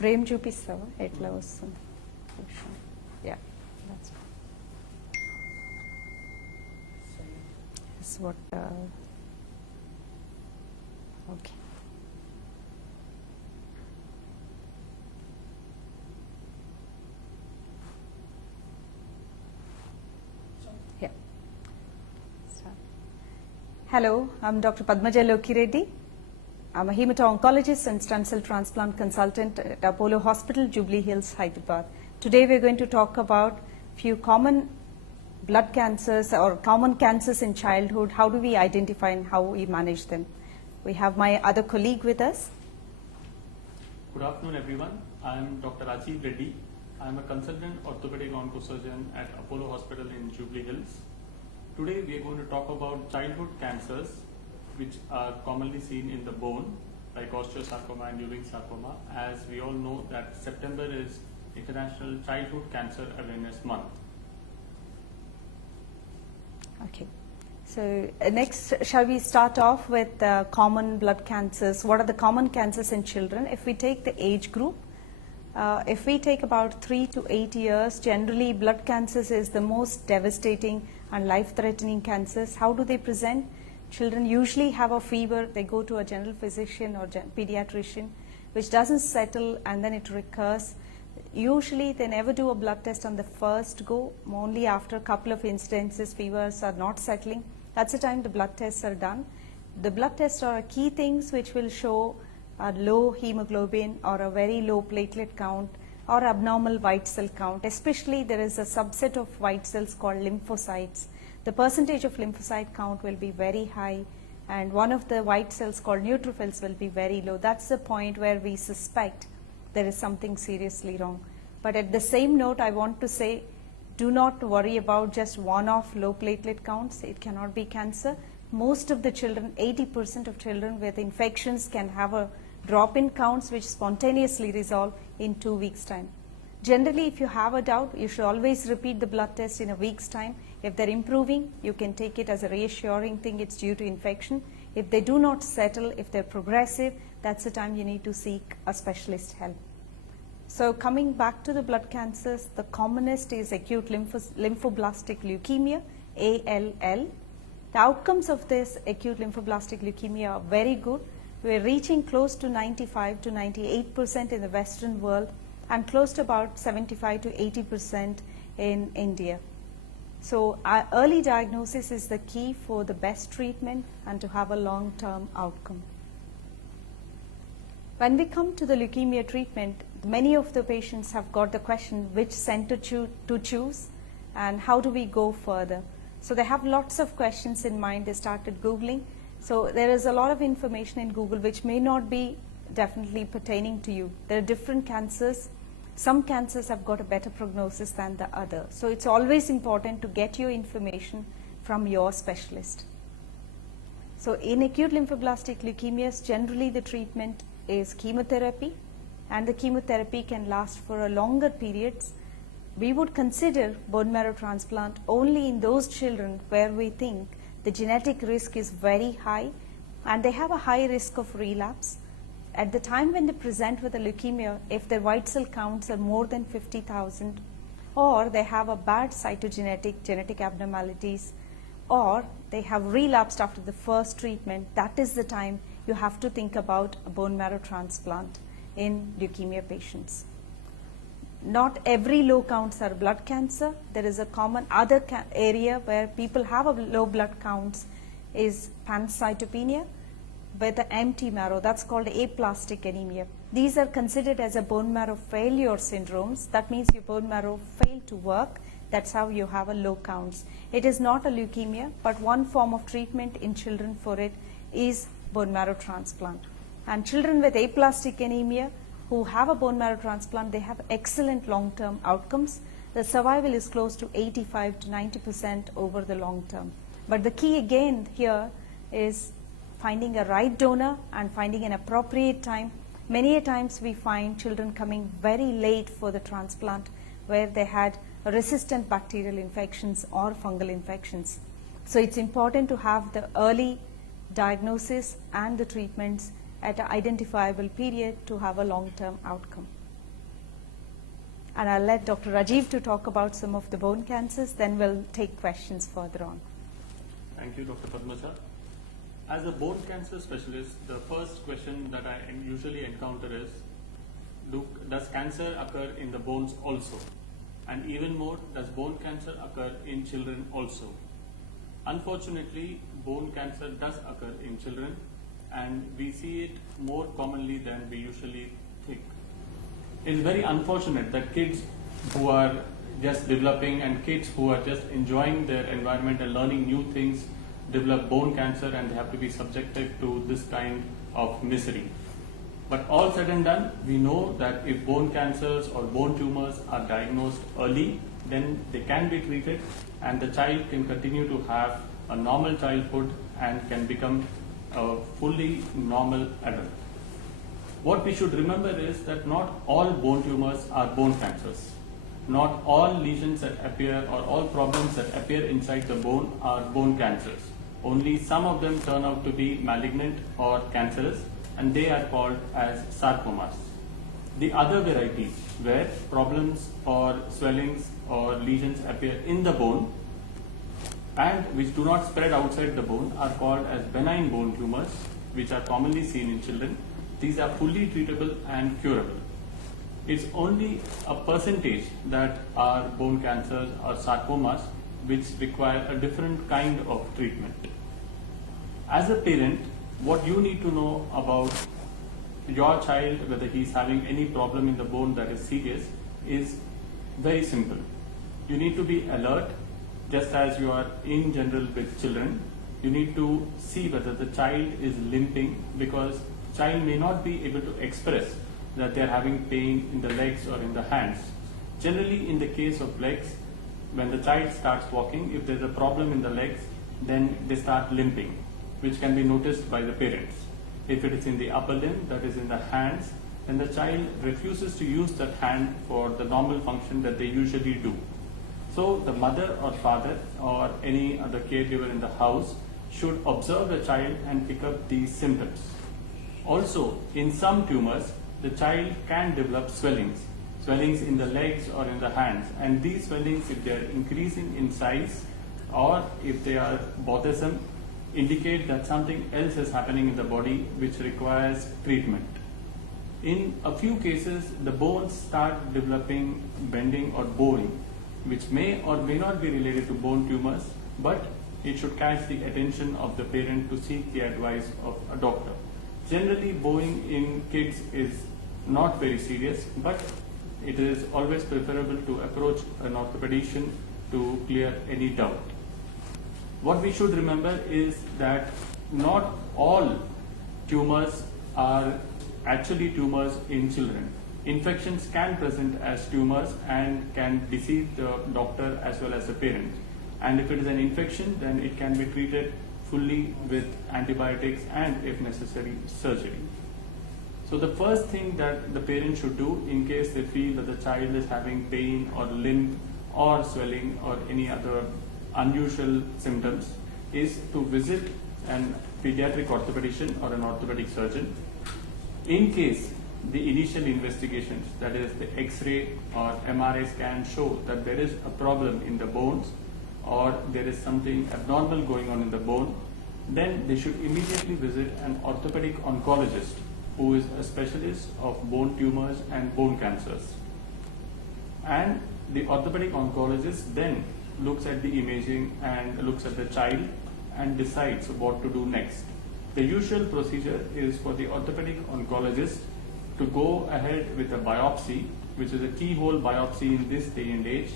Frame చూపిస్తావా ఎట్లా వస్తుంది? Yeah, that's what okay. Yeah. Hello, I'm Dr. Padmaja Lokireddy. I'm a hemato-oncologist and stem cell transplant consultant at Apollo Hospital, Jubilee Hills, Hyderabad. Today we're going to talk about few common blood cancers or common cancers in childhood. How do we identify and how we manage them? We have my other colleague with us. Good afternoon, everyone. I'm Dr. Rajiv Reddy. I'm a consultant orthopedic oncosurgeon at Apollo Hospital in Jubilee Hills. Today we are going to talk about childhood cancers which are commonly seen in the bone, like osteosarcoma and Ewing sarcoma. As we all know that September is International Childhood Cancer Awareness Month. Okay. So next, shall we start off with common blood cancers? What are the common cancers in children? If we take the age group, if we take about 3 to 8 years, generally blood cancers is the most devastating and life-threatening cancers. How do they present? Children usually have a fever, they go to a general physician or pediatrician, which doesn't settle and then it recurs. Usually they never do a blood test on the first go, only after a couple of instances fevers are not settling. That's the time the blood tests are done. The blood tests are key things which will show a low hemoglobin or a very low platelet count or abnormal white cell count. Especially there is a subset of white cells called lymphocytes. The percentage of lymphocyte count will be very high and one of the white cells called neutrophils will be very low. That's the point where we suspect there is something seriously wrong. But at the same note, I want to say, do not worry about just one-off low platelet counts. It cannot be cancer. Most of the children, 80% of children with infections can have a drop in counts which spontaneously resolve in 2 weeks' time. Generally, if you have a doubt, you should always repeat the blood test in a week's time. If they're improving, you can take it as a reassuring thing it's due to infection. If they do not settle, if they're progressive, that's the time you need to seek a specialist help. So coming back to the blood cancers, the commonest is acute lymphoblastic leukemia, ALL. The outcomes of this acute lymphoblastic leukemia are very good. We're reaching close to 95 to 98% in the Western world and close to about 75 to 80% in India. So early diagnosis is the key for the best treatment and to have a long-term outcome. When we come to the leukemia treatment, many of the patients have got the question which center to choose and how do we go further. So they have lots of questions in mind. They started Googling. So there is a lot of information in Google which may not be definitely pertaining to you. There are different cancers. Some cancers have got a better prognosis than the other. So it's always important to get your information from your specialist. So in acute lymphoblastic leukemias, generally the treatment is chemotherapy, and the chemotherapy can last for a longer periods. We would consider bone marrow transplant only in those children where we think the genetic risk is very high and they have a high risk of relapse. At the time when they present with a leukemia, if their white cell counts are more than 50,000, or they have a bad genetic abnormalities, or they have relapsed after the first treatment, that is the time you have to think about a bone marrow transplant in leukemia patients. Not every low counts are blood cancer. There is a common other area where people have a low blood counts is pancytopenia with the empty marrow. That's called aplastic anemia. These are considered as a bone marrow failure syndromes. That means your bone marrow failed to work. That's how you have a low counts. It is not a leukemia, but one form of treatment in children for it is bone marrow transplant. And children with aplastic anemia who have a bone marrow transplant, they have excellent long-term outcomes. The survival is close to 85 to 90% over the long term. But the key again here is finding a right donor and finding an appropriate time. Many a times we find children coming very late for the transplant where they had resistant bacterial infections or fungal infections. So it's important to have the early diagnosis and the treatments at an identifiable period to have a long-term outcome. And I'll let Dr. Rajiv to talk about some of the bone cancers, then we'll take questions further on. Thank you, Dr. Padmasha. As a bone cancer specialist, the first question that I usually encounter is, does cancer occur in the bones also? And even more, does bone cancer occur in children also? Unfortunately, bone cancer does occur in children, and we see it more commonly than we usually think. It is very unfortunate that kids who are just developing and kids who are just enjoying their environment and learning new things develop bone cancer, and they have to be subjected to this kind of misery. But all said and done, we know that if bone cancers or bone tumors are diagnosed early, then they can be treated and the child can continue to have a normal childhood and can become a fully normal adult. What we should remember is that not all bone tumors are bone cancers. Not all lesions that appear or all problems that appear inside the bone are bone cancers. Only some of them turn out to be malignant or cancerous, and they are called as sarcomas. The other varieties where problems or swellings or lesions appear in the bone and which do not spread outside the bone are called as benign bone tumors, which are commonly seen in children. These are fully treatable and curable. It's only a percentage that are bone cancers or sarcomas which require a different kind of treatment. As a parent, what you need to know about your child, whether he's having any problem in the bone that is serious, is very simple. You need to be alert, just as you are in general with children. You need to see whether the child is limping, because child may not be able to express that they are having pain in the legs or in the hands. Generally, in the case of legs, when the child starts walking, if there's a problem in the legs, then they start limping, which can be noticed by the parents. If it is in the upper limb, that is in the hands, then the child refuses to use that hand for the normal function that they usually do. So the mother or father or any other caregiver in the house should observe the child and pick up these symptoms. Also, in some tumors, the child can develop swellings in the legs or in the hands, and these swellings, if they are increasing in size or if they are bothersome, indicate that something else is happening in the body which requires treatment. In a few cases, the bones start developing bending or bowing, which may or may not be related to bone tumors, but it should catch the attention of the parent to seek the advice of a doctor. Generally, bowing in kids is not very serious, but it is always preferable to approach an orthopedician to clear any doubt. What we should remember is that not all tumors are actually tumors in children. Infections can present as tumors and can deceive the doctor as well as the parent. And if it is an infection, then it can be treated fully with antibiotics and, if necessary, surgery. So the first thing that the parent should do in case they feel that the child is having pain or limp or swelling or any other unusual symptoms is to visit an pediatric orthopedician or an orthopedic surgeon. In case the initial investigations, that is the X-ray or MRI scan, show that there is a problem in the bones or there is something abnormal going on in the bone, then they should immediately visit an orthopedic oncologist who is a specialist of bone tumors and bone cancers. And the orthopedic oncologist then looks at the imaging and looks at the child and decides what to do next. The usual procedure is for the orthopedic oncologist to go ahead with a biopsy, which is a keyhole biopsy in this day and age,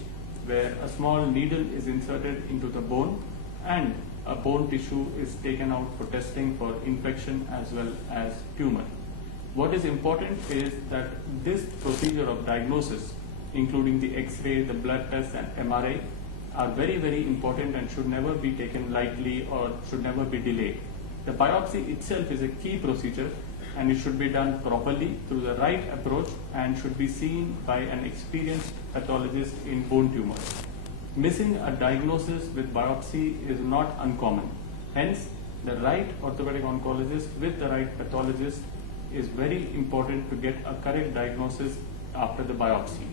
where a small needle is inserted into the bone and a bone tissue is taken out for testing for infection as well as tumor. What is important is that this procedure of diagnosis, including the X-ray, the blood test and MRI, are very, very important and should never be taken lightly or should never be delayed. The biopsy itself is a key procedure and it should be done properly through the right approach and should be seen by an experienced pathologist in bone tumors. Missing a diagnosis with biopsy is not uncommon. Hence, the right orthopedic oncologist with the right pathologist is very important to get a correct diagnosis after the biopsy.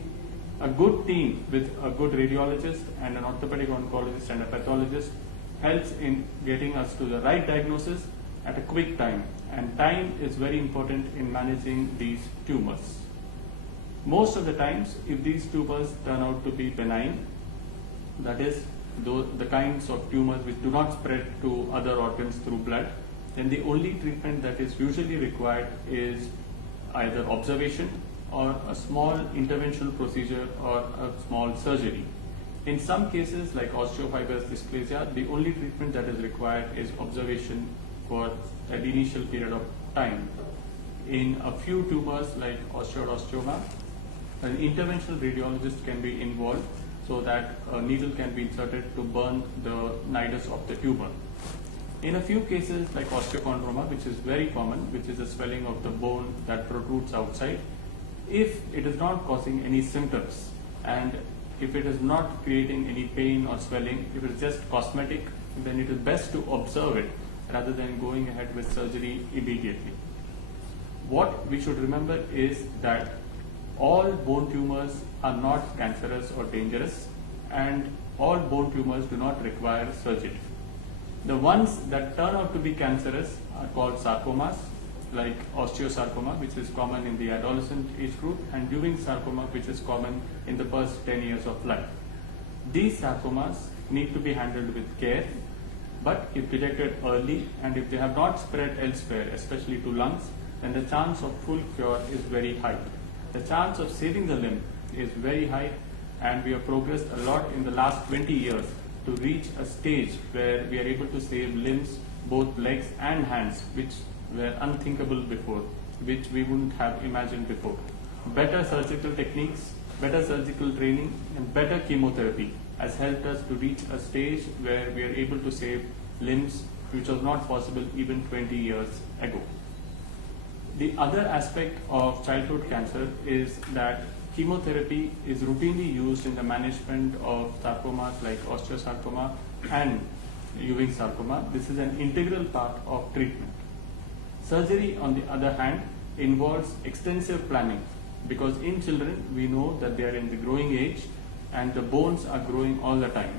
A good team with a good radiologist and an orthopedic oncologist and a pathologist helps in getting us to the right diagnosis at a quick time, and time is very important in managing these tumors. Most of the times, if these tumors turn out to be benign, that is, the kinds of tumors which do not spread to other organs through blood, then the only treatment that is usually required is either observation or a small interventional procedure or a small surgery. In some cases, like osteofibrous dysplasia, the only treatment that is required is observation for an initial period of time. In a few tumors like osteoblastoma, an interventional radiologist can be involved so that a needle can be inserted to burn the nidus of the tumor. In a few cases like osteochondroma, which is very common, which is a swelling of the bone that protrudes outside, if it is not causing any symptoms and if it is not creating any pain or swelling, if it is just cosmetic, then it is best to observe it rather than going ahead with surgery immediately. What we should remember is that all bone tumors are not cancerous or dangerous, and all bone tumors do not require surgery. The ones that turn out to be cancerous are called sarcomas, like osteosarcoma, which is common in the adolescent age group, and Ewing sarcoma, which is common in the first 10 years of life. These sarcomas need to be handled with care, but if detected early and if they have not spread elsewhere, especially to lungs, then the chance of full cure is very high. The chance of saving the limb is very high, and we have progressed a lot in the last 20 years to reach a stage where we are able to save limbs, both legs and hands, which were unthinkable before, which we wouldn't have imagined before. Better surgical techniques, better surgical training, and better chemotherapy has helped us to reach a stage where we are able to save limbs, which was not possible even 20 years ago. The other aspect of childhood cancer is that chemotherapy is routinely used in the management of sarcomas like osteosarcoma and Ewing sarcoma. This is an integral part of treatment. Surgery, on the other hand, involves extensive planning, because in children we know that they are in the growing age and the bones are growing all the time.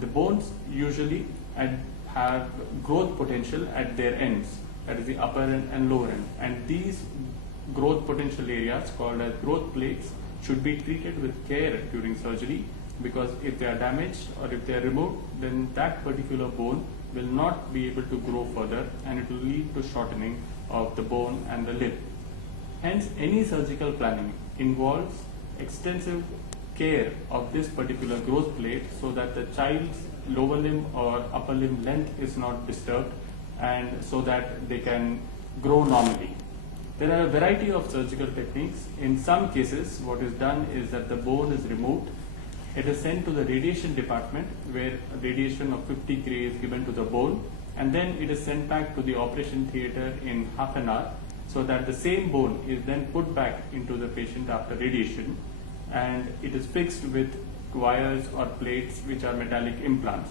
The bones usually have growth potential at their ends, that is the upper end and lower end, and these growth potential areas, called as growth plates, should be treated with care during surgery, because if they are damaged or if they are removed, then that particular bone will not be able to grow further, and it will lead to shortening of the bone and the limb. Hence, any surgical planning involves extensive care of this particular growth plate so that the child's lower limb or upper limb length is not disturbed, and so that they can grow normally. There are a variety of surgical techniques. In some cases, what is done is that the bone is removed. It is sent to the radiation department, where a radiation of 50 Gray is given to the bone, and then it is sent back to the operation theatre in half an hour, so that the same bone is then put back into the patient after radiation, and it is fixed with wires or plates which are metallic implants.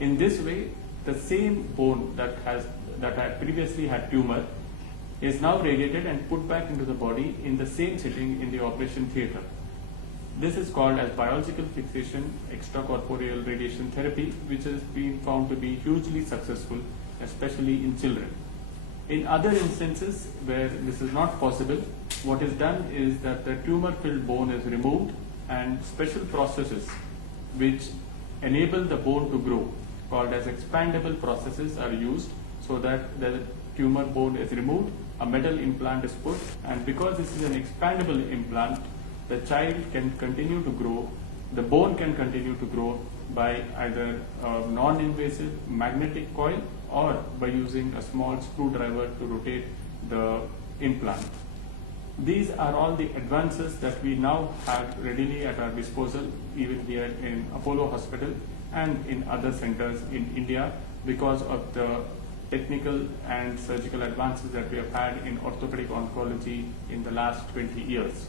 In this way, the same bone that had previously had tumor is now radiated and put back into the body in the same sitting in the operation theatre. This is called as biological fixation extracorporeal radiation therapy, which has been found to be hugely successful, especially in children. In other instances where this is not possible, what is done is that the tumor-filled bone is removed, and special processes which enable the bone to grow, called as expandable processes, are used so that the tumor bone is removed, a metal implant is put, and because this is an expandable implant, the child can continue to grow, the bone can continue to grow by either a non-invasive magnetic coil or by using a small screwdriver to rotate the implant. These are all the advances that we now have readily at our disposal, even here in Apollo Hospital and in other centers in India, because of the technical and surgical advances that we have had in orthopedic oncology in the last 20 years.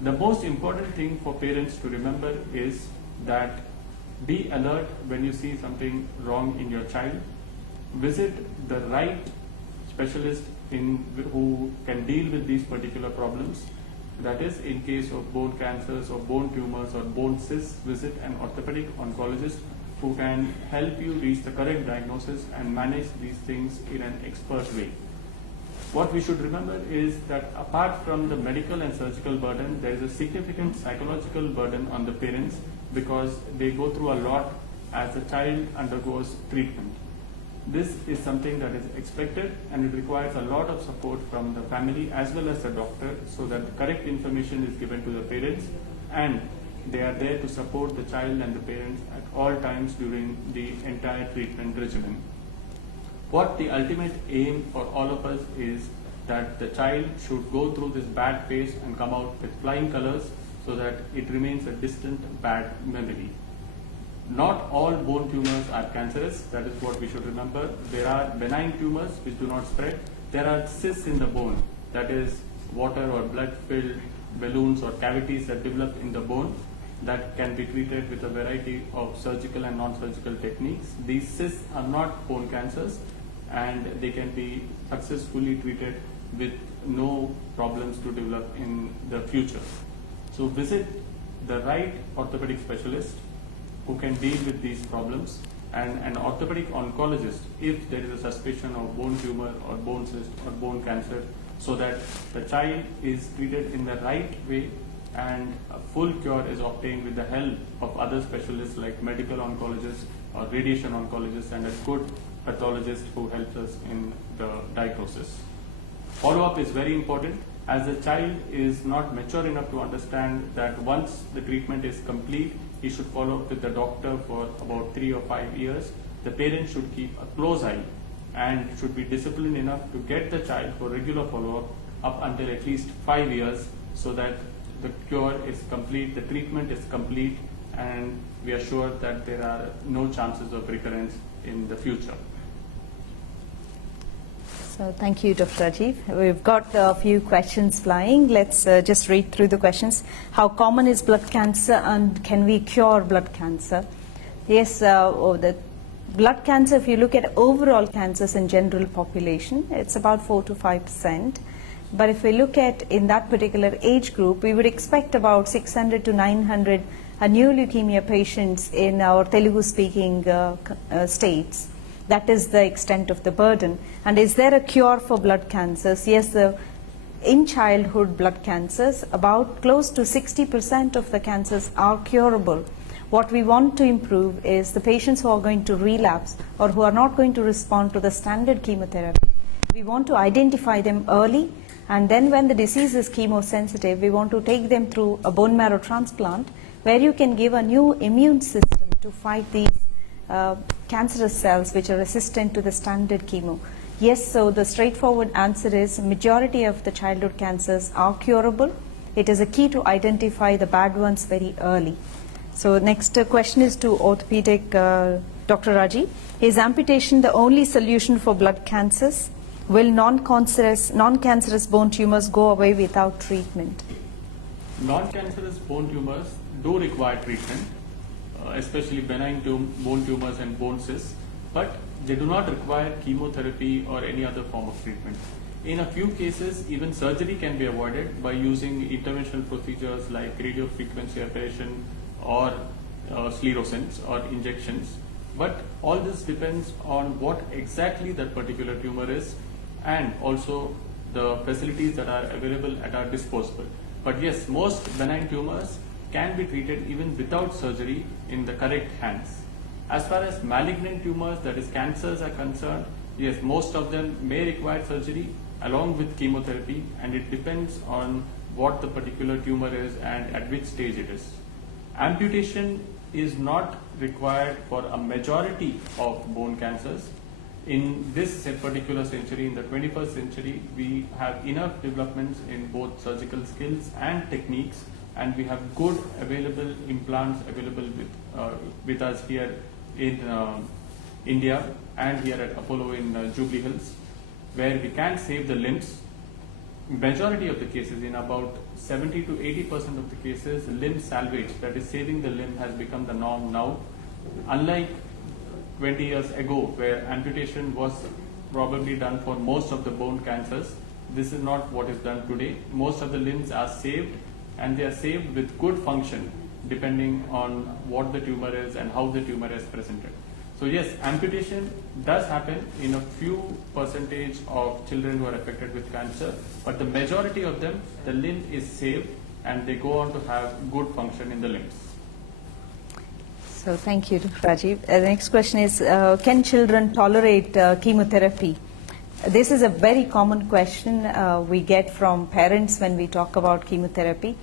The most important thing for parents to remember is that be alert when you see something wrong in your child. Visit the right specialist who can deal with these particular problems. That is, in case of bone cancers or bone tumors or bone cysts, visit an orthopedic oncologist who can help you reach the correct diagnosis and manage these things in an expert way. What we should remember is that apart from the medical and surgical burden, there is a significant psychological burden on the parents because they go through a lot as the child undergoes treatment. This is something that is expected, and it requires a lot of support from the family as well as the doctor so that the correct information is given to the parents and they are there to support the child and the parents at all times during the entire treatment regimen. What the ultimate aim for all of us is that the child should go through this bad phase and come out with flying colors so that it remains a distant bad memory. Not all bone tumors are cancerous, that is what we should remember. There are benign tumors which do not spread. There are cysts in the bone, that is water or blood filled balloons or cavities that develop in the bone that can be treated with a variety of surgical and non-surgical techniques. These cysts are not bone cancers and they can be successfully treated with no problems to develop in the future. So visit the right orthopedic specialist who can deal with these problems, and an orthopedic oncologist if there is a suspicion of bone tumor or bone cyst or bone cancer, so that the child is treated in the right way and a full cure is obtained with the help of other specialists like medical oncologists or radiation oncologists and a good pathologist who helps us in the diagnosis. Follow-up is very important, as the child is not mature enough to understand that once the treatment is complete, he should follow up with the doctor for about 3 or 5 years. The parents should keep a close eye and should be disciplined enough to get the child for regular follow-up up until at least 5 years so that the cure is complete, the treatment is complete, and we are sure that there are no chances of recurrence in the future. So thank you, Dr. Rajiv. We've got a few questions flying. Let's just read through the questions. How common is blood cancer and can we cure blood cancer? Yes, the blood cancer, if you look at overall cancers in general population, it's about 4 to 5%. But if we look at in that particular age group, we would expect about 600 to 900 new leukemia patients in our Telugu-speaking states. That is the extent of the burden. And is there a cure for blood cancers? Yes, in childhood blood cancers, about close to 60% of the cancers are curable. What we want to improve is the patients who are going to relapse or who are not going to respond to the standard chemotherapy. We want to identify them early, and then when the disease is chemosensitive, we want to take them through a bone marrow transplant where you can give a new immune system to fight these cancerous cells which are resistant to the standard chemo. Yes, so the straightforward answer is majority of the childhood cancers are curable. It is a key to identify the bad ones very early. So next question is to orthopedic Dr. Raji. Is amputation the only solution for blood cancers? Will non-cancerous bone tumors go away without treatment? Non-cancerous bone tumors do require treatment, especially benign bone tumors and bone cysts, but they do not require chemotherapy or any other form of treatment. In a few cases, even surgery can be avoided by using interventional procedures like radiofrequency ablation or sclerosins or injections. But all this depends on what exactly that particular tumor is and also the facilities that are available at our disposal. But yes, most benign tumors can be treated even without surgery in the correct hands. As far as malignant tumors, that is cancers, are concerned, yes, most of them may require surgery along with chemotherapy, and it depends on what the particular tumor is and at which stage it is. Amputation is not required for a majority of bone cancers. In this particular century, in the 21st century, we have enough developments in both surgical skills and techniques, and we have good available implants available with us here in India and here at Apollo in Jubilee Hills, where we can save the limbs. Majority of the cases, in about 70 to 80% of the cases, limb salvage, that is saving the limb, has become the norm now. Unlike 20 years ago, where amputation was probably done for most of the bone cancers, this is not what is done today. Most of the limbs are saved, and they are saved with good function depending on what the tumor is and how the tumor is presented. So yes, amputation does happen in a few percentage of children who are affected with cancer, but the majority of them, the limb is saved and they go on to have good function in the limbs. So thank you, Rajiv. The next question is, can children tolerate chemotherapy? This is a very common question we get from parents when we talk about chemotherapy.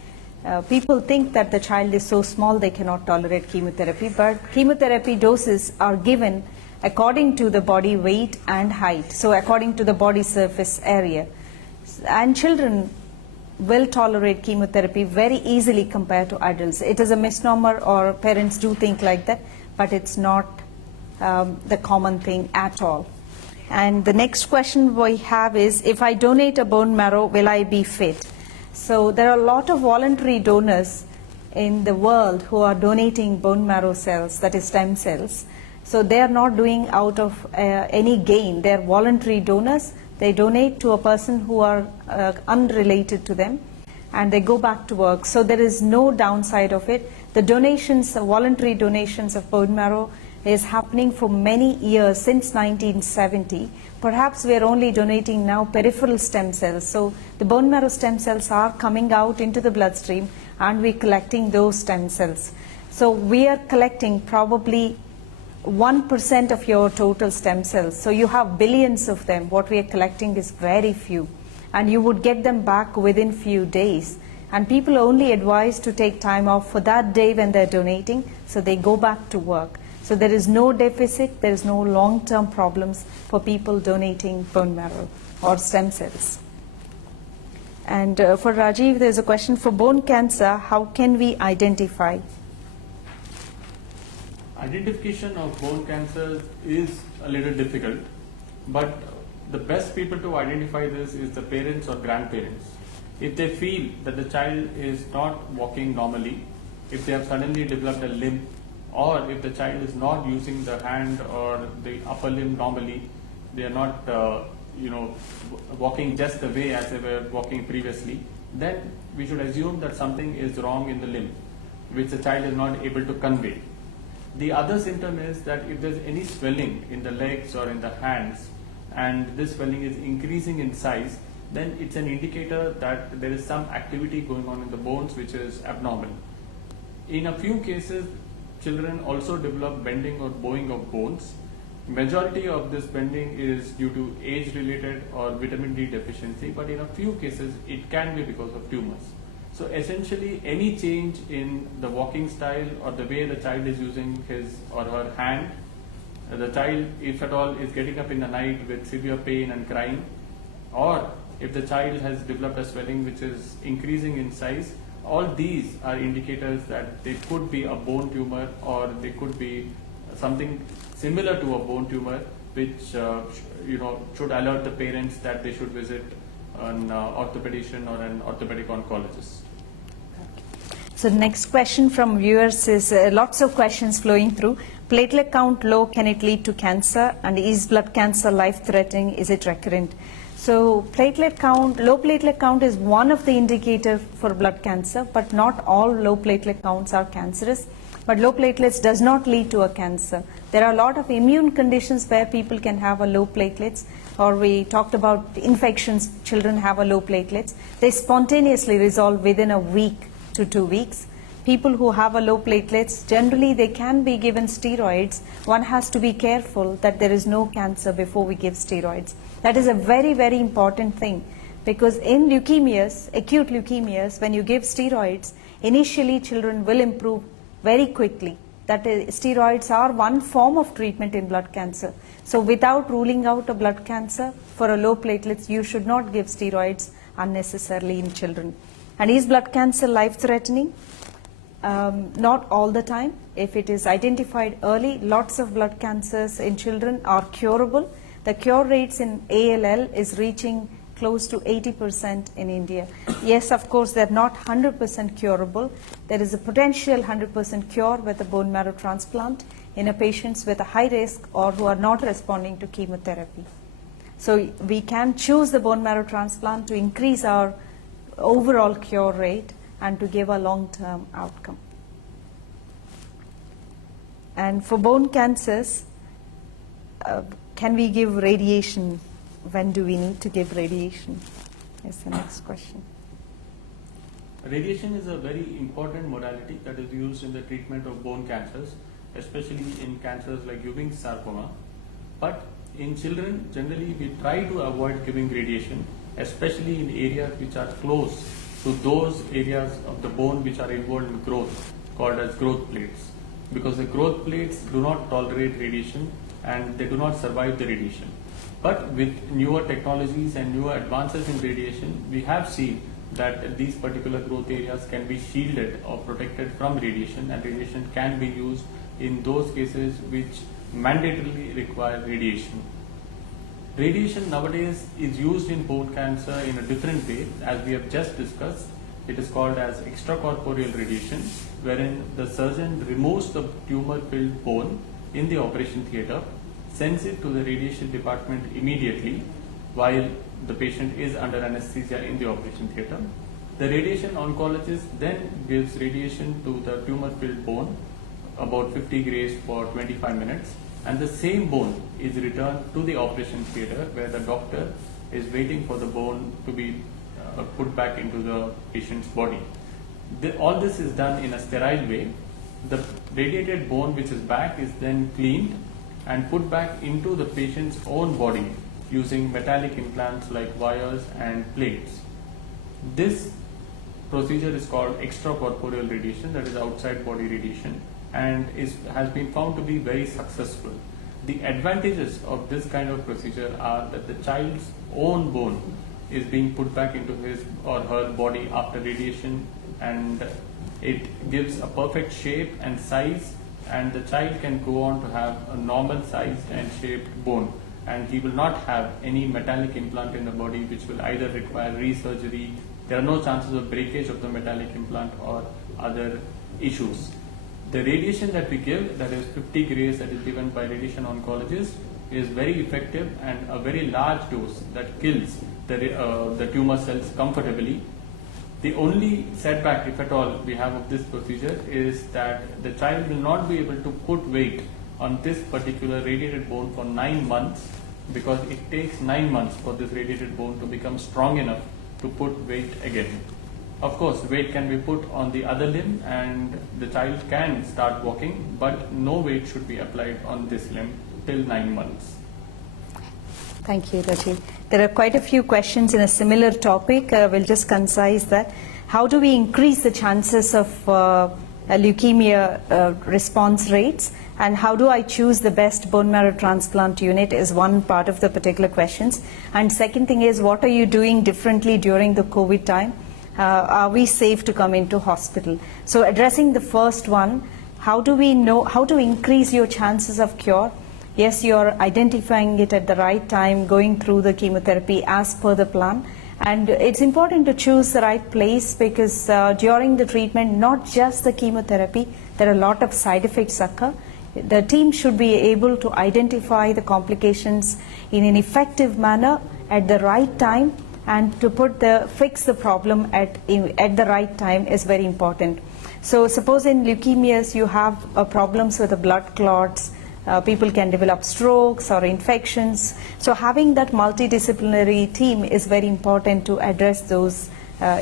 People think that the child is so small they cannot tolerate chemotherapy, but chemotherapy doses are given according to the body weight and height, so according to the body surface area. And children will tolerate chemotherapy very easily compared to adults. It is a misnomer, or parents do think like that, but it's not the common thing at all. And the next question we have is, if I donate a bone marrow, will I be fit? So there are a lot of voluntary donors in the world who are donating bone marrow cells, that is stem cells. So they are not doing out of any gain. They are voluntary donors. They donate to a person who are unrelated to them, and they go back to work. So there is no downside of it. The donations, voluntary donations of bone marrow is happening for many years, since 1970. Perhaps we are only donating now peripheral stem cells. So the bone marrow stem cells are coming out into the bloodstream, and we're collecting those stem cells. So we are collecting probably 1% of your total stem cells. So you have billions of them. What we are collecting is very few, and you would get them back within few days. And people are only advised to take time off for that day when they're donating, so they go back to work. So there is no deficit, there is no long-term problems for people donating bone marrow or stem cells. And for Rajiv, there's a question for bone cancer, how can we identify? Identification of bone cancer is a little difficult, but the best people to identify this is the parents or grandparents. If they feel that the child is not walking normally, if they have suddenly developed a limp, or if the child is not using the hand or the upper limb normally, they are not walking just the way as they were walking previously, then we should assume that something is wrong in the limb, which the child is not able to convey. The other symptom is that if there's any swelling in the legs or in the hands, and this swelling is increasing in size, then it's an indicator that there is some activity going on in the bones which is abnormal. In a few cases, children also develop bending or bowing of bones. Majority of this bending is due to age-related or vitamin D deficiency, but in a few cases it can be because of tumors. So essentially, any change in the walking style or the way the child is using his or her hand, the child, if at all, is getting up in the night with severe pain and crying, or if the child has developed a swelling which is increasing in size, all these are indicators that there could be a bone tumor, or there could be something similar to a bone tumor, which should alert the parents that they should visit an orthopedician or an orthopedic oncologist. So the next question from viewers is lots of questions flowing through. Platelet count low, can it lead to cancer? And is blood cancer life-threatening? Is it recurrent? So platelet count, low platelet count is one of the indicators for blood cancer, but not all low platelet counts are cancerous. But low platelets does not lead to a cancer. There are a lot of immune conditions where people can have a low platelets, or we talked about infections, children have a low platelets. They spontaneously resolve within a week to 2 weeks. People who have a low platelets, generally they can be given steroids. One has to be careful that there is no cancer before we give steroids. That is a very, very important thing, because in leukemias, acute leukemias, when you give steroids, initially children will improve very quickly. That is, steroids are one form of treatment in blood cancer. So without ruling out a blood cancer for a low platelets, you should not give steroids unnecessarily in children. And is blood cancer life-threatening? Not all the time. If it is identified early, lots of blood cancers in children are curable. The cure rates in ALL is reaching close to 80% in India. Yes, of course, they're not 100% curable. There is a potential 100% cure with a bone marrow transplant in a patients with a high risk or who are not responding to chemotherapy. So we can choose the bone marrow transplant to increase our overall cure rate and to give a long-term outcome. And for bone cancers, can we give radiation? When do we need to give radiation? Is the next question. Radiation is a very important modality that is used in the treatment of bone cancers, especially in cancers like Ewing sarcoma. But in children, generally we try to avoid giving radiation, especially in areas which are close to those areas of the bone which are involved in growth, called as growth plates. Because the growth plates do not tolerate radiation and they do not survive the radiation. But with newer technologies and newer advances in radiation, we have seen that these particular growth areas can be shielded or protected from radiation, and radiation can be used in those cases which mandatorily require radiation. Radiation nowadays is used in bone cancer in a different way, as we have just discussed. It is called as extracorporeal radiation, wherein the surgeon removes the tumor-filled bone in the operation theatre, sends it to the radiation department immediately while the patient is under anesthesia in the operation theatre. The radiation oncologist then gives radiation to the tumor-filled bone, about 50 grays for 25 minutes, and the same bone is returned to the operation theatre where the doctor is waiting for the bone to be put back into the patient's body. All this is done in a sterile way. The radiated bone which is back is then cleaned and put back into the patient's own body using metallic implants like wires and plates. This procedure is called extracorporeal radiation, that is outside body radiation, and has been found to be very successful. The advantages of this kind of procedure are that the child's own bone is being put back into his or her body after radiation, and it gives a perfect shape and size, and the child can go on to have a normal sized and shaped bone, and he will not have any metallic implant in the body which will either require resurgery. There are no chances of breakage of the metallic implant or other issues. The radiation that we give, that is 50 grays that is given by radiation oncologist, is very effective and a very large dose that kills the tumor cells comfortably. The only setback, if at all, we have of this procedure is that the child will not be able to put weight on this particular radiated bone for 9 months, because it takes 9 months for this radiated bone to become strong enough to put weight again. Of course, weight can be put on the other limb and the child can start walking, but no weight should be applied on this limb till 9 months. Thank you, Rajiv. There are quite a few questions in a similar topic. We'll just concise that. How do we increase the chances of leukemia response rates? And how do I choose the best bone marrow transplant unit is one part of the particular questions. And second thing is, what are you doing differently during the COVID time? Are we safe to come into hospital? So addressing the first one, how do we know how to increase your chances of cure? Yes, you're identifying it at the right time, going through the chemotherapy as per the plan. And it's important to choose the right place, because during the treatment, not just the chemotherapy, there are a lot of side effects occur. The team should be able to identify the complications in an effective manner at the right time, and to fix the problem at the right time is very important. So suppose in leukemias you have problems with the blood clots, people can develop strokes or infections. So having that multidisciplinary team is very important to address those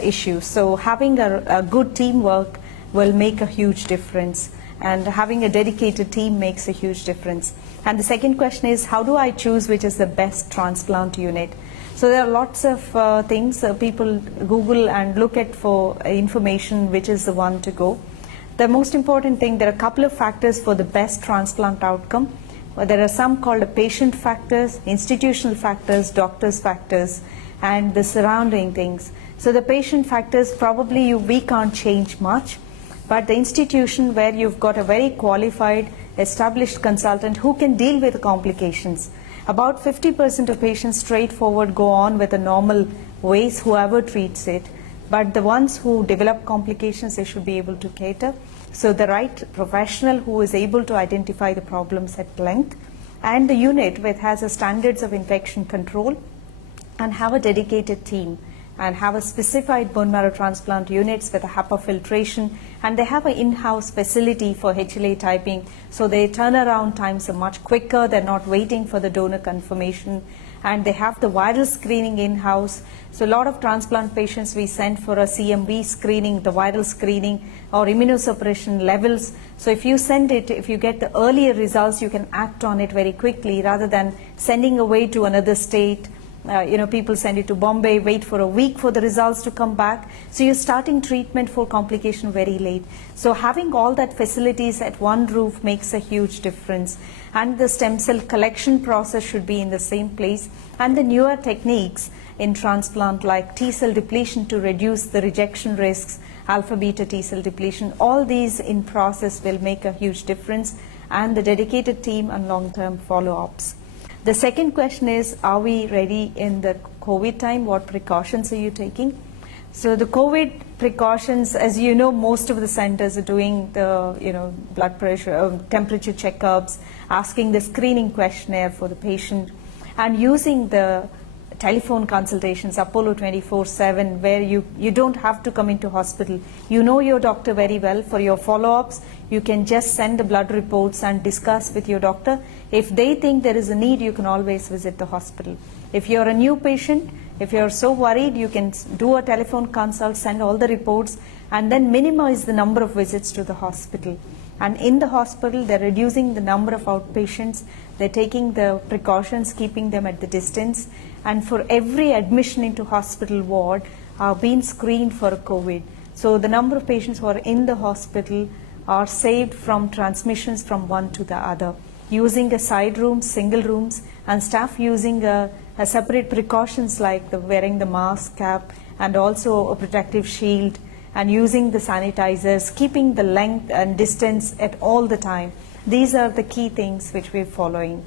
issues. So having a good teamwork will make a huge difference, and having a dedicated team makes a huge difference. And the second question is, how do I choose which is the best transplant unit? So there are lots of things people Google and look at for information which is the one to go. The most important thing, there are a couple of factors for the best transplant outcome. There are some called patient factors, institutional factors, doctors factors, and the surrounding things. So the patient factors, probably we can't change much, but the institution where you've got a very qualified, established consultant who can deal with the complications. About 50% of patients straightforward go on with the normal ways, whoever treats it. But the ones who develop complications, they should be able to cater. So the right professional who is able to identify the problems at length. and the unit which has a standards of infection control and have a dedicated team and have a specified bone marrow transplant units with a HEPA filtration, and they have an in-house facility for HLA typing, so their turnaround times are much quicker. They're not waiting for the donor confirmation, and they have the viral screening in-house. So a lot of transplant patients we send for a CMV screening, the viral screening or immunosuppression levels. So if you send it, if you get the earlier results, you can act on it very quickly rather than sending away to another state. People send it to Bombay, wait for a week for the results to come back. So you're starting treatment for complication very late. So having all that facilities at one roof makes a huge difference. And the stem cell collection process should be in the same place. And the newer techniques in transplant like T-cell depletion to reduce the rejection risks, alpha-beta T-cell depletion, all these in process will make a huge difference, and the dedicated team and long-term follow-ups. The second question is, are we ready in the COVID time? What precautions are you taking? So the COVID precautions, as you know, most of the centers are doing the blood pressure, temperature checkups, asking the screening questionnaire for the patient, and using the telephone consultations, Apollo 24/7, where you don't have to come into hospital. You know your doctor very well. For your follow-ups, you can just send the blood reports and discuss with your doctor. If they think there is a need, you can always visit the hospital. If you're a new patient, if you're so worried, you can do a telephone consult, send all the reports, and then minimize the number of visits to the hospital. And in the hospital, they're reducing the number of outpatients. They're taking the precautions, keeping them at the distance. And for every admission into hospital ward, are being screened for COVID. So the number of patients who are in the hospital are saved from transmissions from one to the other, using a side room, single rooms, and staff using a separate precautions like wearing the mask, cap, and also a protective shield, and using the sanitizers, keeping the length and distance at all the time. These are the key things which we're following.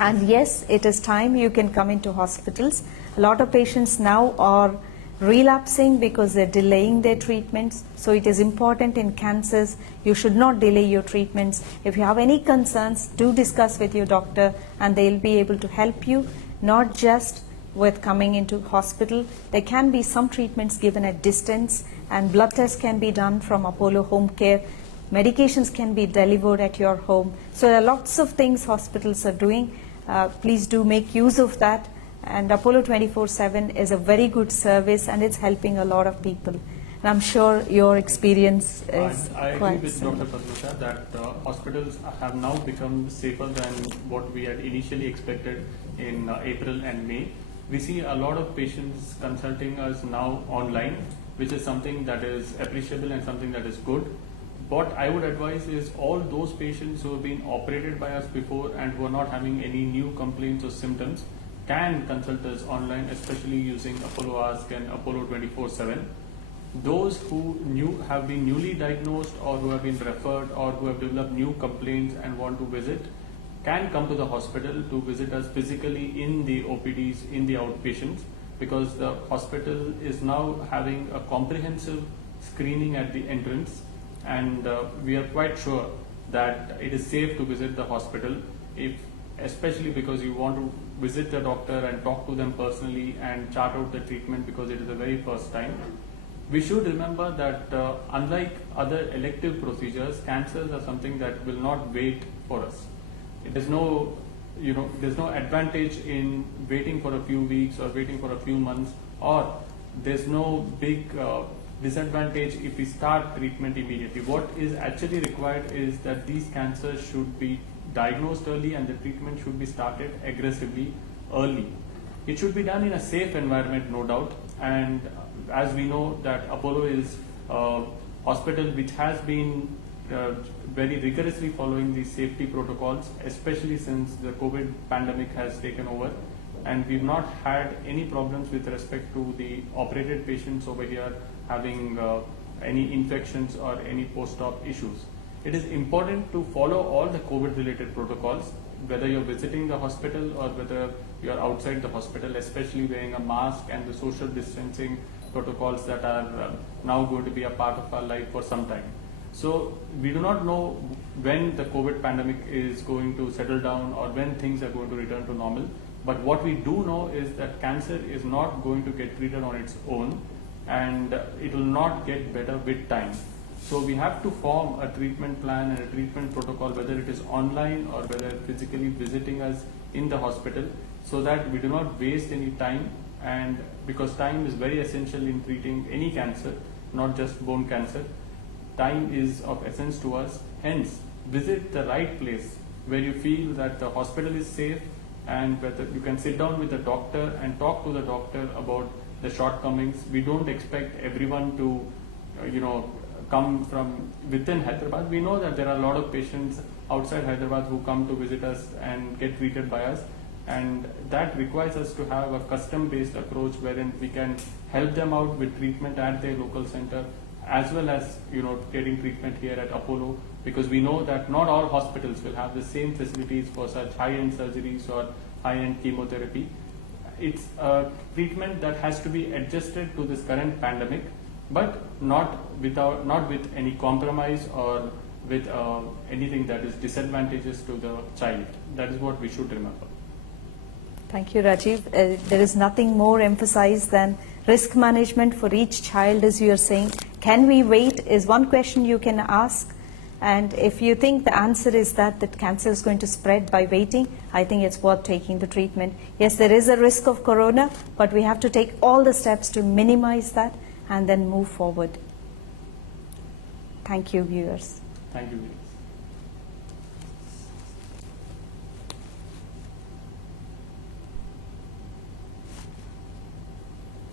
And yes, it is time you can come into hospitals. A lot of patients now are relapsing because they're delaying their treatments. So it is important in cancers, you should not delay your treatments. If you have any concerns, do discuss with your doctor and they'll be able to help you, not just with coming into hospital. There can be some treatments given at distance, and blood tests can be done from Apollo Home Care. Medications can be delivered at your home. So there are lots of things hospitals are doing. Please do make use of that. And Apollo 24/7 is a very good service, and it's helping a lot of people. And I'm sure your experience is I agree quite with similar. Dr. Padmasha that hospitals have now become safer than what we had initially expected in April and May. We see a lot of patients consulting us now online, which is something that is appreciable and something that is good. What I would advise is all those patients who have been operated by us before and who are not having any new complaints or symptoms can consult us online, especially using Apollo Ask and Apollo 24/7. Those who have been newly diagnosed or who have been referred or who have developed new complaints and want to visit can come to the hospital to visit us physically in the OPDs, in the outpatients, because the hospital is now having a comprehensive screening at the entrance, and we are quite sure that it is safe to visit the hospital, especially because you want to visit the doctor and talk to them personally and chart out the treatment because it is the very first time. We should remember that unlike other elective procedures, cancers are something that will not wait for us. There's no advantage in waiting for a few weeks or waiting for a few months, or there's no big disadvantage if we start treatment immediately. What is actually required is that these cancers should be diagnosed early and the treatment should be started aggressively early. It should be done in a safe environment, no doubt, and as we know that Apollo is a hospital which has been very rigorously following these safety protocols, especially since the COVID pandemic has taken over, and we've not had any problems with respect to the operated patients over here having any infections or any post-op issues. It is important to follow all the COVID-related protocols, whether you're visiting the hospital or whether you're outside the hospital, especially wearing a mask and the social distancing protocols that are now going to be a part of our life for some time. So we do not know when the COVID pandemic is going to settle down or when things are going to return to normal. But what we do know is that cancer is not going to get treated on its own, and it will not get better with time. So we have to form a treatment plan and a treatment protocol, whether it is online or whether physically visiting us in the hospital, so that we do not waste any time, and because time is very essential in treating any cancer, not just bone cancer. Time is of essence to us. Hence, visit the right place where you feel that the hospital is safe and whether you can sit down with the doctor and talk to the doctor about the shortcomings. We don't expect everyone to, come from within Hyderabad. We know that there are a lot of patients outside Hyderabad who come to visit us and get treated by us, and that requires us to have a custom-based approach wherein we can help them out with treatment at their local center, as well as getting treatment here at Apollo, because we know that not all hospitals will have the same facilities for such high-end surgeries or high-end chemotherapy. It's a treatment that has to be adjusted to this current pandemic, but not with any compromise or with anything that is disadvantageous to the child. That is what we should remember. Thank you, Rajiv. There is nothing more emphasized than risk management for each child, as you are saying. Can we wait is one question you can ask. And if you think the answer is that cancer is going to spread by waiting, I think it's worth taking the treatment. Yes, there is a risk of corona, but we have to take all the steps to minimize that and then move forward. Thank you, viewers. Thank you.